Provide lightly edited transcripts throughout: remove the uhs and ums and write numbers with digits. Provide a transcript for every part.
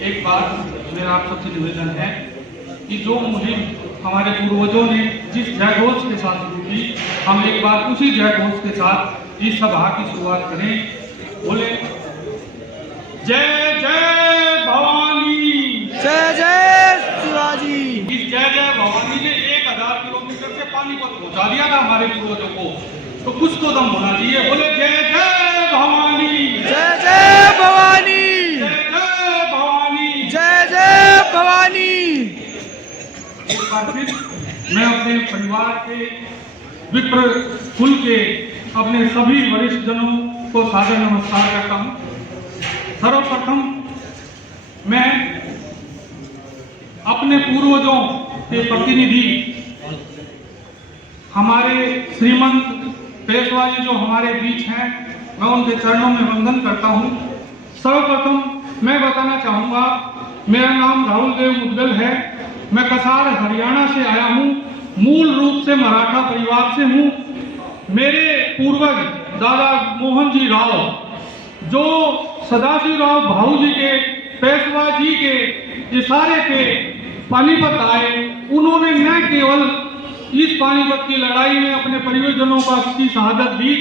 एक बात मेरा आप सबसे निवेदन है कि जो मुहिम हमारे पूर्वजों ने जिस जयघोष के साथ शुरू की, हम एक बार उसी जयघोष के साथ इस सभा की शुरुआत करें। बोले जय जय भवानी, जय जय शिवाजी। इस जय जय भवानी ने 1000 किलोमीटर से पानीपत पहुंचा दिया था हमारे पूर्वजों को, तो कुछ तो दम होना चाहिए। बोले जय जय भवानी, जय जय भवानी, जय जय भवानी, जय जय भवानी। एक बार फिर मैं अपने परिवार के विप्र कुल के अपने सभी वरिष्ठ जनों को सादर नमस्कार करता हूं। सर्वप्रथम मैं अपने पूर्वजों के प्रतिनिधि हमारे श्रीमंत पेशवा जी जो हमारे बीच हैं, मैं उनके चरणों में वंदन करता हूं। सर्वप्रथम मैं बताना चाहूंगा, मेरा नाम राहुल देव मुदगल है। मैं कसार हरियाणा से आया हूं, मूल रूप से मराठा परिवार से हूं। मेरे पूर्वज दादा मोहन जी राव जो सदाशिव राव भाऊ जी के पेशवा जी के इशारे पे पानीपत आए, उन्होंने न केवल इस पानीपत की लड़ाई में अपने परिवारजनों की शहादत दी,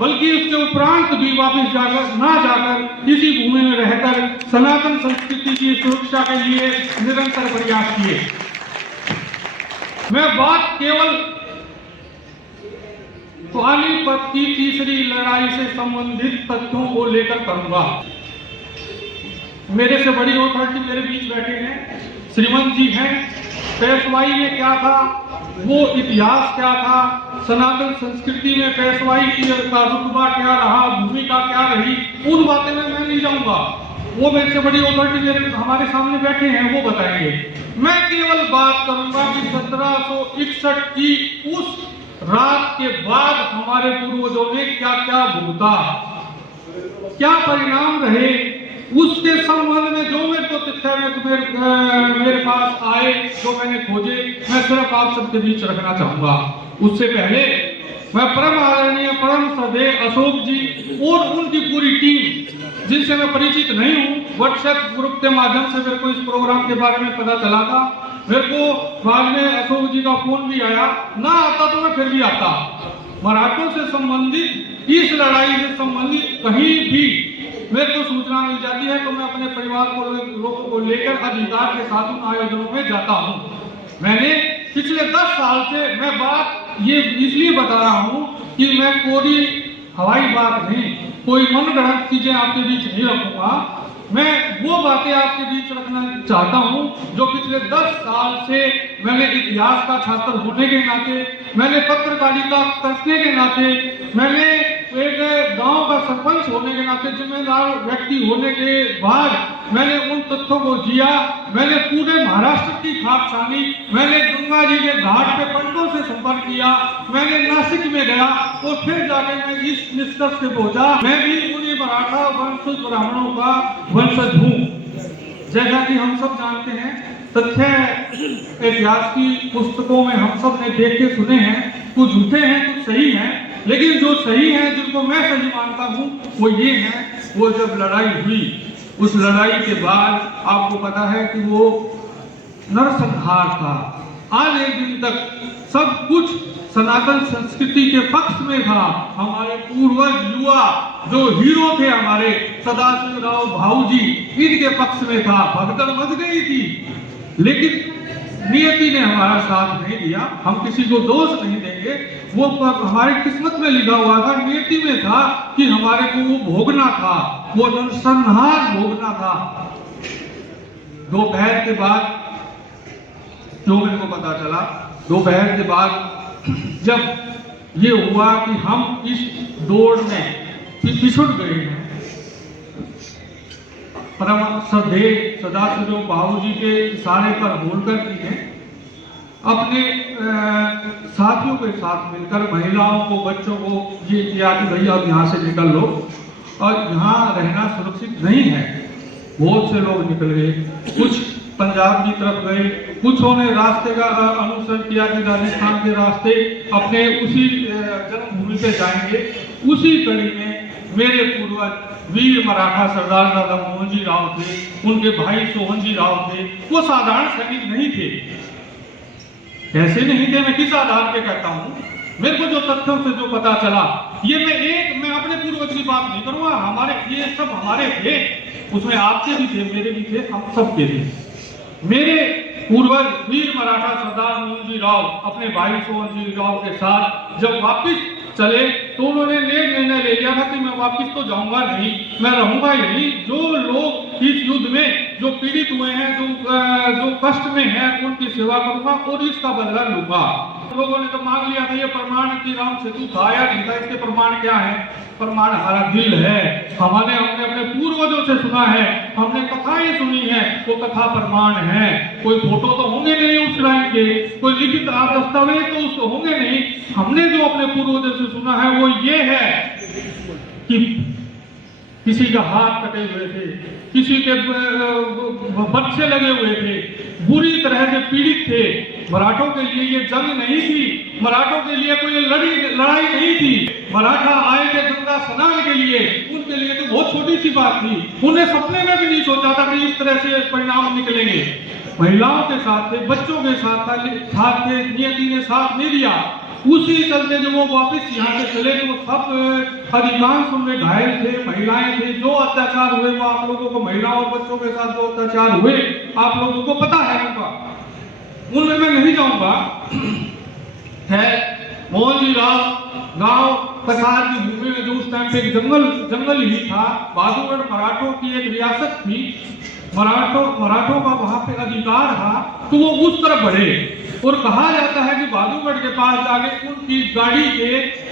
बल्कि उसके उपरांत भी वापस जाकर इसी भूमि में रहकर सनातन संस्कृति की सुरक्षा के लिए निरंतर प्रयास किए। मैं बात केवल पानीपत की तीसरी लड़ाई से संबंधित तथ्यों को लेकर करूंगा। मेरे से बड़ी अथॉरिटी मेरे बीच बैठे हैं, श्रीमंत जी हैं। पेशवाई में क्या था, वो इतिहास क्या था, सनातन संस्कृति में पेशवाई का रुतबा क्या रहा, भूमिका क्या रही, उन बातें में मैं नहीं जाऊंगा। वो मेरे से बड़ी अथॉरिटी मेरे हमारे सामने बैठे हैं, वो बताएंगे। मैं केवल बात करूंगा कि 1761 की उस रात के बाद हमारे पूर्वजों ने क्या क्या भुगता, क्या परिणाम रहे, उसके संबंध में जो मेरे को तथ्य मेरे पास आए, जो मैंने खोजे, मैं सिर्फ आप सबके बीच रखना चाहूंगा। उससे पहले मैं परम आदरणीय परम श्रद्धेय अशोक जी और उनकी पूरी टीम, जिनसे मैं परिचित नहीं हूँ, व्हाट्सएप ग्रुप के माध्यम से मेरे को इस प्रोग्राम के बारे में पता चला था। मेरे को बाद में अशोक जी का फोन भी आया, ना आता तो मैं फिर भी आता। मराठों से संबंधित, इस लड़ाई से संबंधित कहीं भी मेरे को सूचना मिल जाती है तो मैं अपने परिवार को लोगों को लेकर अधिकार के साथ उन आयोजनों में जाता हूँ। मैंने पिछले 10 साल से, मैं बात ये इसलिए बता रहा हूँ कि मैं कोई हवाई बात नहीं, कोई मनगढ़ंत चीजें आपके बीच नहीं रखूंगा। मैं वो बातें आपके बीच रखना चाहता हूँ जो पिछले 10 साल से मैंने इतिहास का छात्र होने के नाते, मैंने पत्रकारिता करने के नाते, मैंने एक गांव का सरपंच होने के नाते, जिम्मेदार व्यक्ति होने के बाद मैंने उन तथ्यों को जिया। मैंने पूरे महाराष्ट्र की खाक छानी, मैंने गंगा जी के घाट पे पंडितों से संपर्क किया, मैंने नासिक में गया और फिर जाके मैं इस निष्कर्ष से पहुंचा, मैं भी उन्हीं मराठा वंशज ब्राह्मणों का वंशज हूँ। जैसा कि हम सब जानते हैं, तथ्य इतिहास की पुस्तकों में हम सब ने देखे सुने हैं, कुछ झूठे हैं कुछ सही हैं, लेकिन जो सही है, जिनको मैं सही मानता हूँ, वो ये है, वो जब लड़ाई हुई, उस लड़ाई के बाद आपको पता है कि वो नरसंहार था। आज एक दिन तक सब कुछ सनातन संस्कृति के पक्ष में था। हमारे पूर्वज युवा जो हीरो थे, हमारे सदाशिव राव भाऊ जी, इनके पक्ष में था। भगदड़ मच गई थी, लेकिन नियति ने हमारा साथ नहीं दिया। हम किसी को दोष नहीं देंगे, वो हमारी किस्मत में लिखा हुआ था, नियति में था कि हमारे को वो भोगना था, वो नरसंहार भोगना था। दोपहर के बाद जो मेरे को पता चला, दोपहर के बाद जब ये हुआ कि हम इस दौड़ में पिछड़ गए हैं, परम श्रद्धेय सदाशिव भाऊ जी के इशारे पर बोलकर की है, अपने साथियों के साथ मिलकर महिलाओं को, बच्चों को ये किया कि भैया अब यहाँ से निकल लो और यहाँ रहना सुरक्षित नहीं है। बहुत से लोग निकल गए, कुछ पंजाब की तरफ गए, कुछों ने रास्ते का अनुसरण किया कि राजस्थान के रास्ते अपने उसी जन्मभूमि पे जाएंगे। उसी कड़ी में मेरे पूर्वज वीर मराठा सरदार दादा मोहनजी राव थे, उनके भाई सोहनजी राव थे, वो साधारण सैनिक नहीं थे। कैसे नहीं थे, मैं किस आधार पे कहता हूँ? मेरे को जो तथ्यों से जो पता चला, ये मैं अपने पूर्वज की बात नहीं करूंगा, हमारे ये सब हमारे थे, उसमें आपके भी थे, मेरे भी थे, हम सबके थे। मेरे पूर्वज वीर मराठा सरदार मोहनजी राव अपने भाई सोहनजी राव के साथ जब वापस चले तो उन्होंने निर्णय ले लिया था कि मैं वापस तो जाऊंगा नहीं, मैं रहूंगा यहीं। जो लोग इस युद्ध में जो पीड़ित हुए हैं, जो कष्ट में हैं, उनकी सेवा करूंगा और इसका बदला लूंगा। लोगों ने तो मांग लिया था ये प्रमाण कि राम सेतु था या नहीं था, इसके प्रमाण क्या है? प्रमाण हमारा दिल है। हमने अपने पूर्वजों से सुना है, हमने कथाएं सुनी है, वो कथा प्रमाण है। कोई फोटो तो होंगे नहीं उस टाइम के, कोई लिखित दस्तावेज तो उसको होंगे नहीं। हमने जो अपने पूर्वजों से सुना है वो ये है कि किसी का हाथ कटे हुए थे, किसी के बच्चे लगे हुए थे, बुरी तरह से पीड़ित थे। मराठों के लिए ये जंग नहीं थी, मराठों के लिए कोई लड़ाई नहीं थी। मराठा आए थे गंगा स्नान के लिए, उनके लिए तो बहुत छोटी सी बात थी। उन्हें सपने में भी नहीं सोचा था कि इस तरह से परिणाम निकलेंगे। महिलाओं के साथ थे, बच्चों के साथ थे, नियति ने साथ नहीं दिया। उसी चलते जब वो वापस यहाँ से चले तो सब अधिकांश उनमें घायल थे, महिलाएं थे। जो अत्याचार हुए वो आप लोगों को, महिलाओं और बच्चों के साथ जो अत्याचार हुए आप लोगों को पता है उनका, उनमें मैं नहीं जाऊंगा। है मोहनजी राव गांव कसार की भूमि में जो उस टाइम पे जंगल ही था, बाजूगढ़ मराठों की एक रियासत थी, मराठों का वहां पे अधिकार था, तो वो उस तरफ बढ़े। और कहा जाता है कि बाजूगढ़ के पास जाके उनकी गाड़ी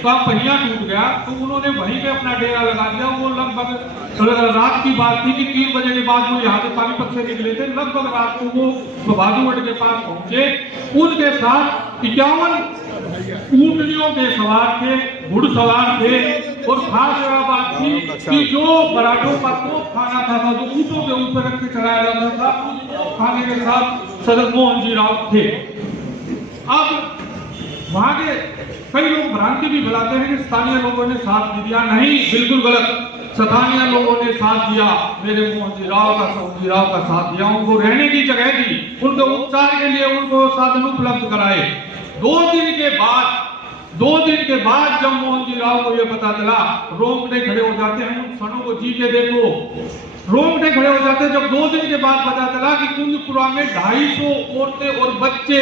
का पहिया टूट गया तो उन्होंने वहीं पे अपना डेरा लगा दिया। वो लगभग रात की बात थी कि 3 बजे के बाद वो यहाँ से पानीपत से निकले थे। लगभग रात को वो बाजूगढ़ के पास पहुंचे। उनके साथ 51 ऊंटनियों के सवार थे, घुड़सवार थे। और खास बात थी कि जो मराठों का तोप खाना था, जो ऊंटों के ऊपर रख के चलाया जाता था, उस खाने के साथ सदर मोहनजी राव थे। अब वहां के कई लोग भ्रांति भी फैलाते हैं कि स्थानीय लोगों ने साथ नहीं दिया। नहीं, बिल्कुल गलत। स्थानीय लोगों ने साथ दिया, मेरे मोहनजी राव का, सोहनजी राव का साथ दिया। उनको रहने की जगह दी, उनके उपचार के लिए उनको साधन उपलब्ध कराए। 2 दिन के बाद जब मोहनजी राव को यह पता चला, रोंगटे खड़े हो जाते हैं। उन क्षणों को जी के देखो, रोंगटे खड़े हो जाते हैं जब 2 दिन के बाद पता चला कि कुंजपुरा में 250 औरतें और बच्चे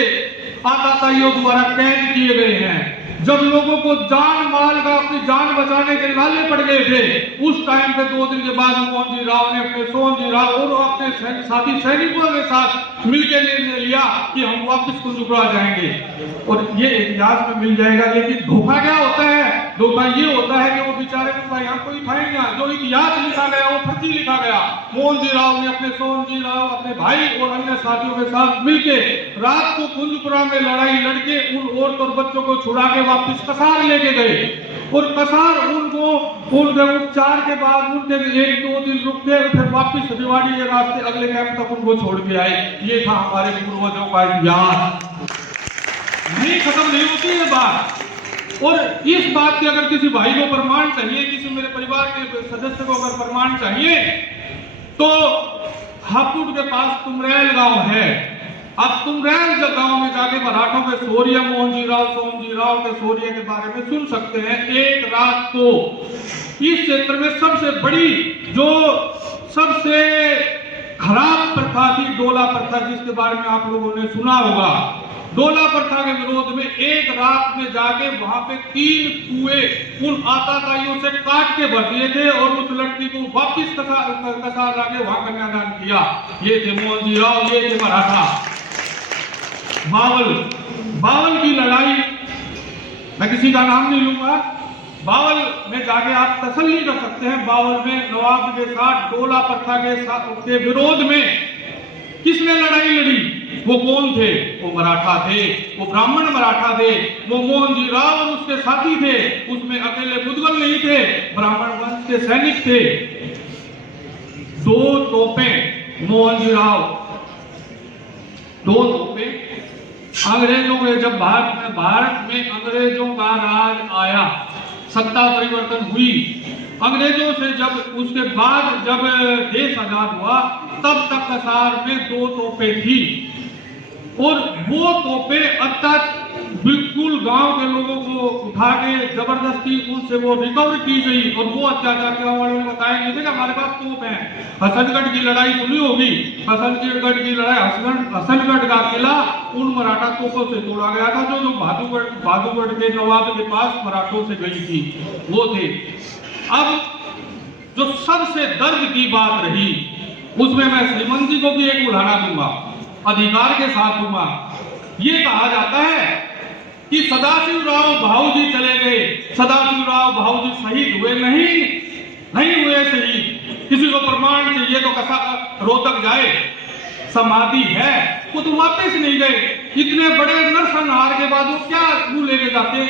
आतताइयों द्वारा कैद किए गए हैं। जब लोगों को जान माल का अपनी जान बचाने के लाले पड़ गए थे, उस टाइम पे 2 दिन के बाद मोहनजी राव ने अपने सोहनजी राव और अपने साथी सैनिकों के साथ मिलकर निर्णय लिया कि हम वापस कुंजपुरा जाएंगे। और ये इतिहास में मिल जाएगा। लेकिन धोखा क्या होता है? धोखा ये होता है कि वो बेचारे को यहाँ कोई था ही नहीं। जो इतिहास लिखा गया वो फर्जी लिखा गया। मोहनजी राव ने अपने सोहनजी राव, अपने भाई और अन्य साथियों के साथ मिलकर रात को कुंजपुरा में लड़ाई लड़के उन औरत और बच्चों को छुड़ा के वापस कसार लेके गए। और कसार उनको उनके उपचार के बाद उनके 1-2 दिन रुक गए, फिर वापस रेवाड़ी के रास्ते अगले कैंप तक उनको छोड़ के आए। ये था हमारे पूर्वजों का इतिहास। नहीं, खत्म नहीं होती है बात। और इस बात के अगर किसी भाई को प्रमाण चाहिए, किसी मेरे परिवार के सदस्य को अगर प्रमाण चाहिए, तो हापुड़ के पास तुमरेल गांव है। अब तुमरेल गांव में जाके मराठों के शौर्य, मोहनजी राव, सोहनजी राव के शौर्य के बारे में सुन सकते हैं। एक रात को इस क्षेत्र में सबसे बड़ी, जो सबसे खराब प्रथा थी, डोला प्रथा, जिसके बारे में आप लोगों ने सुना होगा। डोला प्रथा के विरोध में एक रात में जाके वहां पे 3 कुएं उन आतताइयों से काट के भर दिए थे और उस लड़की को वापस कसार लाके वहां कन्यादान किया। ये थे मोहनजी राव, ये थे मराठा। बावल की लड़ाई, मैं किसी का नाम नहीं लूंगा। बावल में जाके आप तसल्ली कर सकते हैं। बावल में नवाब के साथ डोला प्रथा के विरोध में किसने लड़ाई लड़ी? वो कौन थे? वो मराठा थे, वो ब्राह्मण मराठा थे, वो मोहनजी राव और उसके साथी थे। उसमें अकेले मुदगल नहीं थे, ब्राह्मण वंश के सैनिक थे। 2 तोपें मोहनजी राव, 2 तोपें। अंग्रेजों के जब भारत में अंग्रेजों का राज आया, सत्ता परिवर्तन हुई, अंग्रेजों से जब उसके बाद जब देश आजाद हुआ तब तक कसार में 2 तोपें थी और वो तोपें अब तक बिल्कुल गांव के लोगों को उठा के जबरदस्ती उनसे वो रिकवर की गई और वो अत्याचार के वालों ने बताया कि हमारे पास तोप है। हसनगढ़ की लड़ाई सुनी होगी। हसनगढ़ की लड़ाई हसनगढ़ का किला उन मराठा तोपों से तोड़ा गया था जो बहादुरगढ़ के नवाब के पास मराठों से गई थी वो थे। अब जो सबसे दर्द की बात रही उसमें मैं श्रीमंत जी को भी एक उदाहरण दूंगा, अधिकार के साथ दूंगा। ये कहा जाता है कि सदाशिवराव भाऊ जी चले गए, सदाशिवराव भाऊ जी शहीद हुए नहीं हुए शहीद। किसी को प्रमाण चाहिए तो कसा रोहतक जाए, समाधि है, वो तो वापस नहीं गए। इतने बड़े नरसंहार के बाद वो क्या लेके जाते?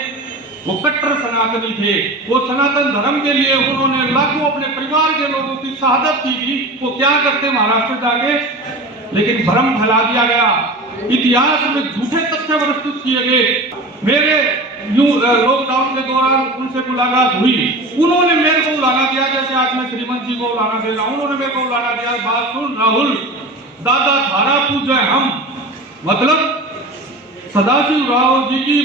वो कट्टर सनातनी थे, वो सनातन धर्म के लिए उन्होंने लाखों अपने परिवार के लोगों की शहादत की थी। वो क्या करते महाराष्ट्र जाके? लेकिन भ्रम फैला दिया गया, इतिहास में झूठे तथ्य प्रस्तुत किए गए। मेरे लॉकडाउन के दौरान उनसे मुलाकात हुई, उन्होंने मेरे को उलाना दिया जैसे आज मैं श्रीमंत जी को उलाना दे रहा हूं। उन्होंने मेरे को उलाना दिया, बात सुन राहुल, दादा धारा पूजा हम, मतलब सदाशिवराव जी की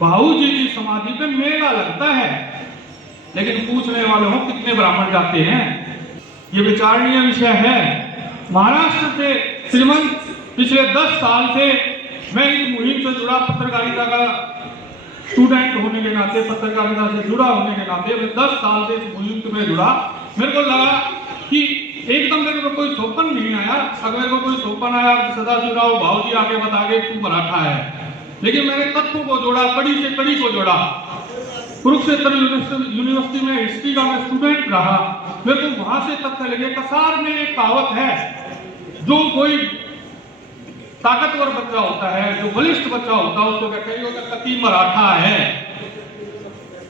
भाऊ जी की समाधि पे मेला लगता है, लेकिन पूछने वाले हो कितने ब्राह्मण जाते हैं? ये विचारणीय विषय है। महाराष्ट्र से श्रीमंत पिछले 10 साल से मैं इस मुहिम से जुड़ा, पत्रकारिता का स्टूडेंट होने के नाते, पत्रकारिता से जुड़ा होने के नाते मैं 10 साल से इस मुहिम में जुड़ा। मेरे को लगा कि एकदम मेरे को कोई सोपन नहीं आया। अगर मेरे को कोई सोपन आया सदाशिवराव भाऊ जी आके बता गए तू मराठा है, लेकिन मैंने तत्वों को जोड़ा, कड़ी से कड़ी को जोड़ा। कुरुक्षेत्र यूनिवर्सिटी में हिस्ट्री का मैं स्टूडेंट रहा, मेरे को वहां से तथ्य लगे। कसार में एक कहावत है, जो कोई ताकतवर बच्चा होता है, जो बलिष्ठ बच्चा होता है, उसको कहते हैं ये कति मराठा है।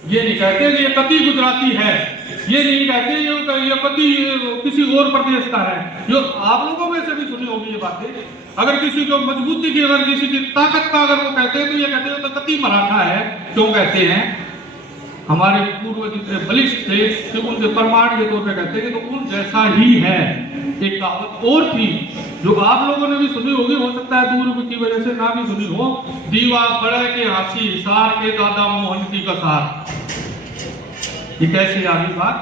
ये नहीं कहते ये कति गुजराती है, ये नहीं कहते ये कति किसी और प्रदेश का है। जो आप लोगों में से भी सुनी होगी ये बातें। अगर किसी को मजबूती की, अगर किसी की ताकत का अगर वो कहते हैं तो ये कहते हैं तो कति मराठा है। क्यों कहते हैं? हमारे पूर्वज जितने बलिष्ठ थे तो उनके प्रमाण के तौर पे कहते हैं कि तो उन जैसा ही है। एक कहावत और थी जो आप लोगों ने भी सुनी होगी, हो सकता है दूर की वजह से ना भी सुनी हो, दीवा बड़े के हाथी हिसार के दादा मोहन की कसार। ये कैसे आ गई बात?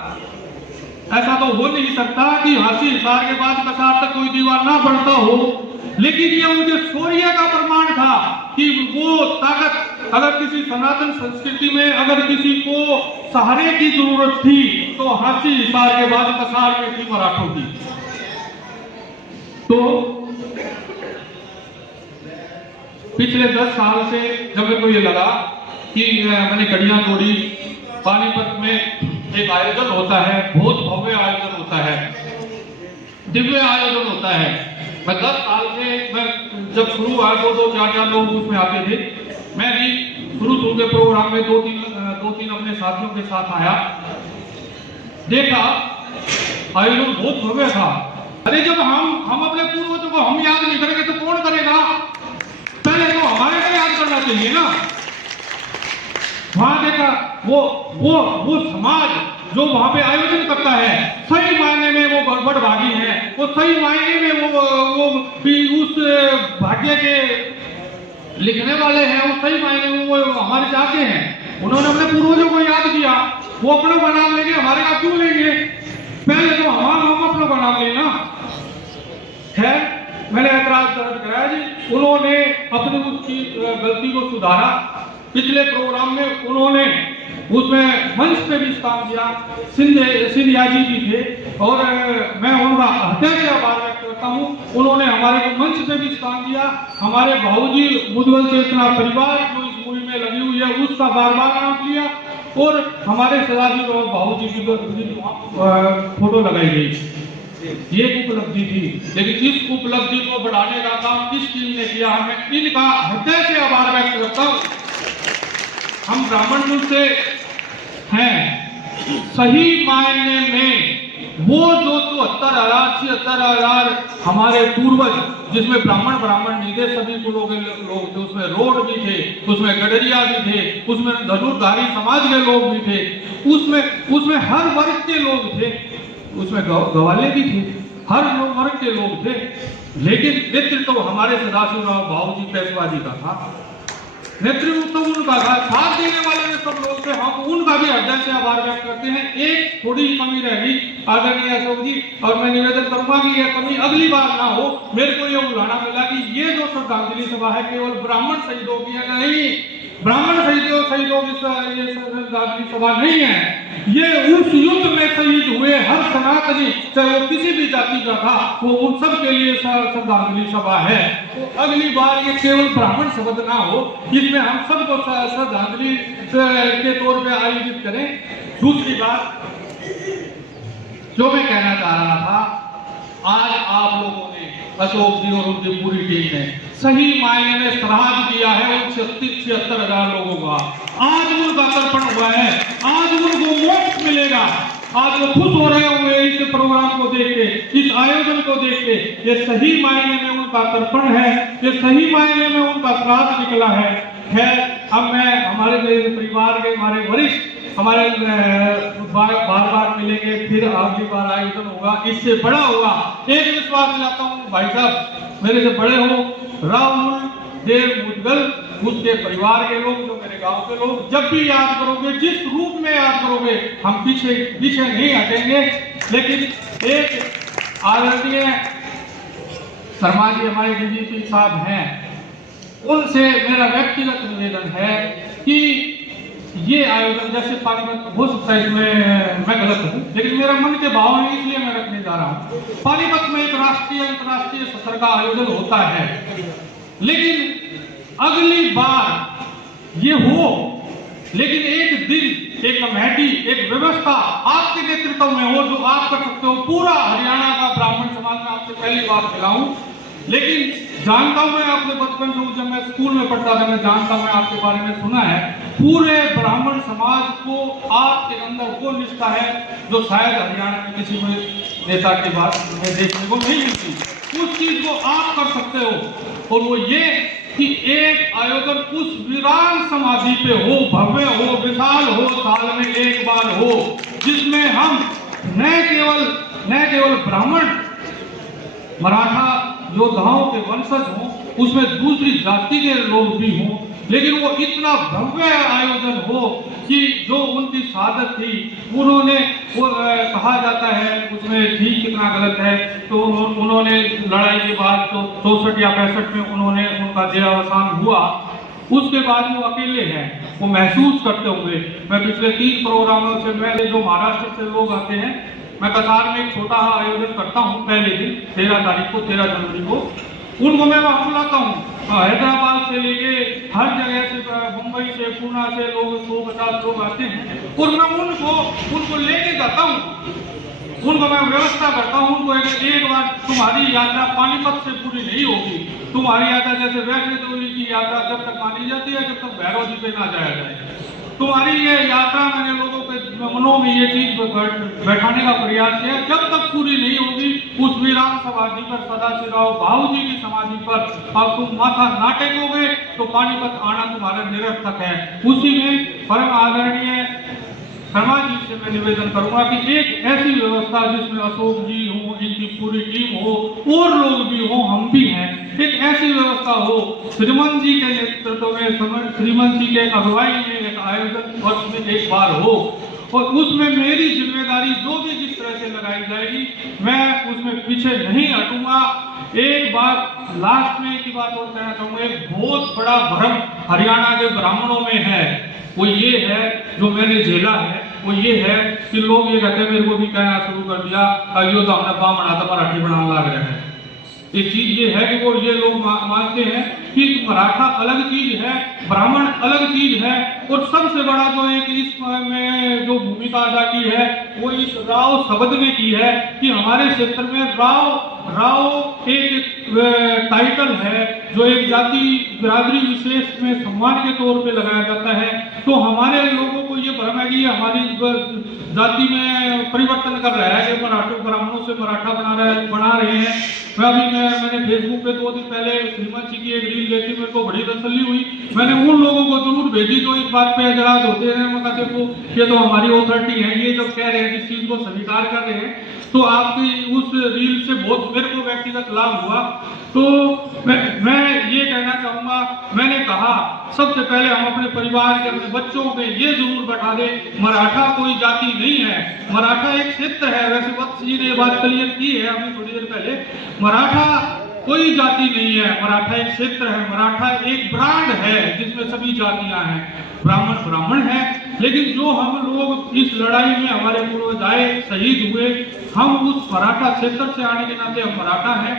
ऐसा तो हो नहीं सकता कि हाथी हिसार के बाद कसार तक कोई दीवार ना बढ़ता हो, लेकिन ये उनके शौर्य का प्रमाण था कि वो ताकत, अगर किसी सनातन संस्कृति में अगर किसी को सहारे की जरूरत थी तो हाथी हिसार के बाद कसार में थी मराठों की। तो पिछले 10 साल से जब मेरे को ये लगा कि मैंने कड़ियां तोड़ी, पानीपत में एक आयोजन होता है, बहुत भव्य आयोजन होता है, दिव्य आयोजन होता है। मैं 10 साल से, मैं जब शुरू हुआ 2-4 लोग उसमें आते थे। मैं भी शुरू के प्रोग्राम में 2-3 अपने साथियों के साथ आया, देखा आयोजन बहुत भव्य था। अरे जब हम अपने पूर्वजों को हम याद नहीं करेंगे तो कौन करेगा? पहले तो हमारे को याद करना चाहिए ना। वहां देखा वो समाज जो वहां पे आयोजन करता है, सही मायने में वो बड़भागी है, वो सही मायने में वो भी उस भाग्य के लिखने वाले हैं, वो सही मायने में वो हमारे चाहते हैं। उन्होंने अपने पूर्वजों को याद किया, वो अपनों का नाम लेंगे, हमारे का क्यों लेंगे? पहले तो हम अपनों का नाम लेना। खैर, मैंने ऐतराज दर्ज कराया जी, उन्होंने अपनी उसकी गलती को सुधारा। पिछले प्रोग्राम में उन्होंने उसमें मंच पे भी काम किया, सिंधिया जी भी थे और मैं उनका हृदय से आभार व्यक्त करता हूँ। उन्होंने हमारे मंच पे भी काम किया। हमारे भाऊजी मुद्गल चेतना परिवार जो इस मुहिम में लगी हुई है उसका बार नाम लिया और हमारे सदाशिवराव भाऊजी की फोटो लगाई गई। ये उपलब्धि थी, लेकिन इस उपलब्धि को बढ़ाने का काम इस टीम ने किया। मैं इनका हृदय से आभार व्यक्त करता हूँ। हम ब्राह्मण कुल से हैं, सही मायने में वो जो 74,000 हमारे पूर्वज, जिसमें ब्राह्मण नहीं थे, सभी कुलों के लोग थे, उसमें रोड भी थे, उसमें गडरिया भी थे, उसमें धनुर्धारी समाज के लोग भी थे, उसमें हर वर्ग के लोग थे, उसमें गवाले भी थे, हर वर्ग के लोग थे। लेकिन नेतृत्व तो हमारे सदाशिवराव भाऊजी पेशवा जी का था, नेतृत्व तो उनका था, साथ देने वाले में सब लोग थे, हम उनका भी हृदय से आभार व्यक्त करते हैं। एक थोड़ी ही कमी रहेगी आदरणीय अशोक जी, और मैं निवेदन करूंगा कि यह कमी अगली बार ना हो। मेरे को ये बुलाना मिला कि ये जो श्रद्धांजलि सभा है केवल ब्राह्मण शहीदों की है, नहीं, ब्राह्मण शहीदों की श्रद्धांजलि सभा नहीं है, ये उस युद्ध में शहीद हुए हर सनातनी, चाहे वो किसी भी जाति का था, वो उन सब के लिए श्रद्धांजलि सभा है। तो अगली बार ये केवल ब्राह्मण शब्द ना हो, इसमें हम सबको श्रद्धांजलि के तौर पे आयोजित करें। दूसरी बात जो मैं कहना चाह रहा था, आज आप लोगों ने, अशोक जी और उनकी पूरी टीम ने सही मायने में श्राद्ध किया है उन 76,000 लोगों का। आज उनका तर्पण हुआ है, आज उनको मोक्ष मिलेगा, आज वो खुश हो रहे होंगे इस प्रोग्राम को देख के, इस आयोजन को देख के। ये सही मायने में उनका तर्पण है, ये सही मायने में उनका श्राद्ध निकला है। अब मैं हमारे परिवार के हमारे वरिष्ठ हमारे बार मिलेंगे, फिर अगली बार आयोजन होगा, इससे बड़ा होगा। एक विश्वास दिलाता हूँ भाई साहब, मेरे से बड़े हो, राहुल देव मुदगल, उसके परिवार के लोग, जो मेरे गांव के लोग, जब भी याद करोगे, जिस रूप में याद करोगे, हम पीछे नहीं हटेंगे। लेकिन एक आदरणीय शर्मा जी हमारे डीजीपी साहब हैं, उनसे मेरा व्यक्तिगत निवेदन है कि ये आयोजन जैसे पानीपत, हो सकता है इसमें मैं गलत हूँ, लेकिन मेरा मन के भाव है, इसलिए मैं रखने जा रहा हूँ। पानीपत में एक राष्ट्रीय अंतर्राष्ट्रीय सत्र का आयोजन होता है, लेकिन अगली बार ये हो, लेकिन एक दिन, एक कमेटी, एक व्यवस्था आपके नेतृत्व में हो, जो आप कर सकते हो। पूरा हरियाणा का ब्राह्मण समाज में आपसे पहली बार मिलाऊं, लेकिन जानता हूं मैं आपने बचपन से, जब मैं स्कूल में पढ़ता था, मैं जानता हूं, मैं आपके बारे में सुना है। पूरे ब्राह्मण समाज को आपके अंदर वो निष्ठा है जो शायद हरियाणा में किसी को नेता के बाद में देखने को नहीं मिलती। उस चीज को आप कर सकते हो, और वो ये कि एक आयोजन उस वीरान समाधि पे हो, भव्य हो, विशाल हो, साल में एक बार हो, जिसमें हम न केवल ब्राह्मण मराठा योद्धाओं के वंशज हों, उसमें दूसरी जाति के लोग भी हों, लेकिन वो इतना भव्य आयोजन हो कि जो उनकी शहादत थी, उन्होंने वो कहा जाता है, उसमें ठीक कितना गलत है, तो उन्होंने लड़ाई के बाद तो 64 या 65 में उन्होंने, उनका देहावसान हुआ, उसके बाद वो अकेले हैं, वो महसूस करते होंगे। मैं पिछले 3 प्रोग्रामों से, मैं जो महाराष्ट्र से लोग आते हैं, मैं कसार में एक छोटा आयोजन करता हूँ पहले दिन 13 जनवरी को, उनको मैं वहां बुलाता हूँ। हैदराबाद से लेके हर जगह से, मुंबई से, पुणे से लोग 150 लोग आते हैं, और मैं उनको लेके जाता हूँ, उनको मैं व्यवस्था करता हूँ। उनको एक बार तुम्हारी यात्रा पानीपत से पूरी नहीं होगी, तुम्हारी यात्रा जैसे वैष्णो देवी की यात्रा जब तक मानी जाती है, जब तक भैरव जी पे ना जाया जाए, तुम्हारी ये यात्रा मैंने लोगों के मनों में ये चीज बैठाने का प्रयास किया, जब तक पूरी नहीं होगी उस वीरान समाधि पर, सदाशिवराव भाऊजी की समाधि पर अब तुम माथा ना टेकोगे तो पानीपत आना तुम्हारा निरर्थक है। उसी में परम आदरणीय शर्मा जी से मैं निवेदन करूंगा कि एक ऐसी व्यवस्था जिसमें अशोक जी हो, इनकी पूरी टीम हो, और लोग भी हो, हम भी हैं, एक ऐसी व्यवस्था हो, श्रीमंत जी के नेतृत्व में, श्रीमंत जी के अगुवाई में एक आयोजन वर्ष में एक बार हो, और उसमें मेरी जिम्मेदारी जो भी जिस तरह से लगाई जाएगी, मैं उसमें पीछे नहीं हटूंगा। एक बात लास्ट में एक ही बात और कहना चाहूंगा, एक बहुत बड़ा भ्रम हरियाणा के ब्राह्मणों में है, वो ये है, जो मैंने झेला है, वो ये है कि लोग ये कहते हैं, मेरे को भी कहना शुरू कर दिया, यो तो हमने बामणा था, मराठी बनाने लग रहे हैं। एक चीज ये है कि वो ये लोग मानते हैं कि मराठा अलग चीज है, ब्राह्मण अलग चीज है, और सबसे बड़ा जो एक इसमें जो भूमिका अदा की है वो इस राव शब्द ने की है कि हमारे क्षेत्र में राव एक टाइटल है जो एक जाति बिरादरी विशेष में सम्मान के तौर पे लगाया जाता है। तो हमारे लोगों को ये भ्रम है कि हमारी जाति में परिवर्तन कर रहा है कि मराठों ब्राह्मणों से मराठा बना रहे हैं। मैंने फेसबुक पे 2 दिन पहले श्रीमंत जी की एक रील देखी, मेरे को बड़ी तसल्ली हुई। मैंने उन लोगों को जरूर भेजी जो इस बात पे एतराज होते हैं। मैं कहते देखो ये तो हमारी अथॉरिटी है, ये जब कह रहे हैं इस चीज को स्वीकार कर रहे हैं, तो आपकी उस रील से बहुत मेरे को व्यक्तिगत लाभ हुआ। तो मैं ये कहना चाहूंगा, मैंने कहा सबसे पहले हम अपने परिवार के अपने बच्चों में ये जरूर बैठा दें, मराठा कोई जाति नहीं है, मराठा एक क्षेत्र है। वैसे वत्स जी ने ये बात क्लियर की है अभी थोड़ी देर पहले, मराठा कोई जाति नहीं है, मराठा एक क्षेत्र है, मराठा एक ब्रांड है जिसमें सभी जातियां हैं। ब्राह्मण है, लेकिन जो हम लोग इस लड़ाई में हमारे पूर्वज आए, शहीद हुए, हम उस मराठा क्षेत्र से आने के नाते हम मराठा हैं।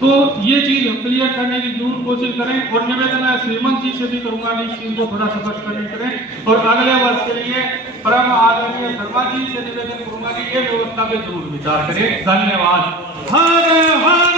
तो ये चीज हम क्लियर करने की जरूर कोशिश करें। और निवेदन है श्रीमंत जी से भी करूंगा कि इस चीज को थोड़ा स्पष्ट करें। और अगले वर्ष के लिए परम आदरणीय शर्मा जी से निवेदन करूंगा कि ये व्यवस्था पे जरूर विचार करें। धन्यवाद। हर हर